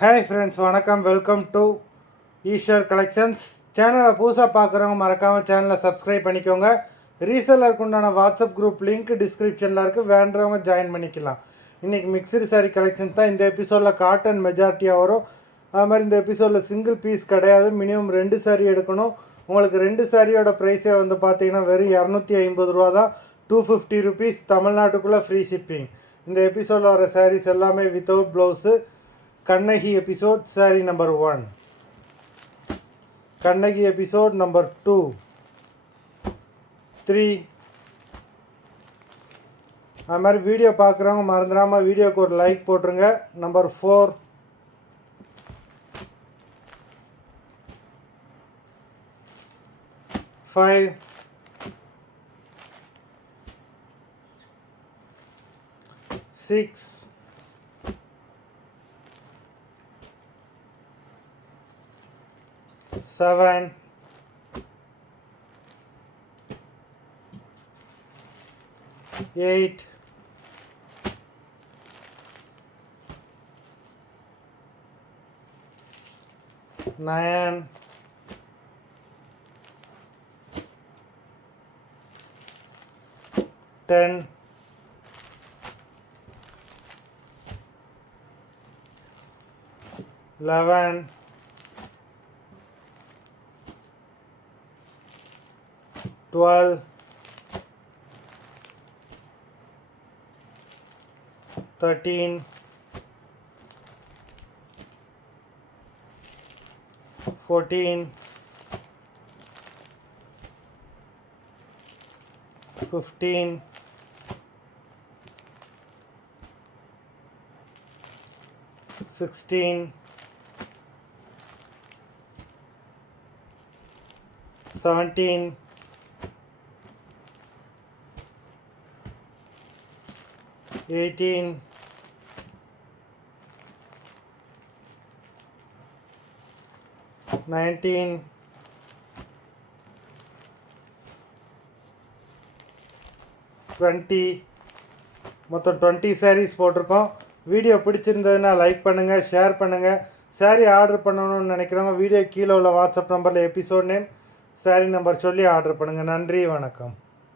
Hi friends, வணக்கம். Welcome to Eswar collections. சேனலை புதுசாக பார்க்குறவங்க மறக்காமல் சேனலை சப்ஸ்கிரைப் பண்ணிக்கோங்க. ரீசெல்லருக்கு உண்டான வாட்ஸ்அப் குரூப் லிங்க் டிஸ்கிரிப்ஷனில் இருக்குது, வேண்டுறவங்க ஜாயின் பண்ணிக்கலாம். இன்றைக்கி மிக்சடு சாரீ கலெக்ஷன்ஸ் தான். இந்த எபிசோடில் காட்டன் மெஜாரிட்டியாக வரும். அது மாதிரி இந்த எபிசோடில் சிங்கிள் பீஸ் கிடையாது, மினிமம் 2 சாரீ எடுக்கணும். உங்களுக்கு 2 சாரியோட ப்ரைஸே வந்து பார்த்தீங்கன்னா வெறும் 250 ரூபா தான். 250 ருபீஸ், தமிழ்நாட்டுக்குள்ளே ஃப்ரீ ஷிப்பிங். இந்த எபிசோடில் வர சாரீஸ் எல்லாமே without blouse. Kannagi episode saree number 1, Kannagi episode number 2, 3. அது மாதிரி வீடியோ பார்க்குறவங்க மறந்துடாமல் வீடியோக்கு ஒரு லைக் போட்டுருங்க. நம்பர் 4, 5, 6, 7, 8, 9, 10, 11, 12, 13, 14, 15, 16, 17, 18, 19, 20. மொத்தம் 20 சாரீஸ் போட்டிருக்கோம். வீடியோ பிடிச்சிருந்ததுன்னா லைக் பண்ணுங்கள், ஷேர் பண்ணுங்கள். சாரீ ஆர்டர் பண்ணணும்னு நினைக்கிறவங்க வீடியோ கீழே உள்ள வாட்ஸ்அப் நம்பரில் எபிசோட் நேம், சாரீ நம்பர் சொல்லி ஆர்டர் பண்ணுங்கள். நன்றி, வணக்கம்.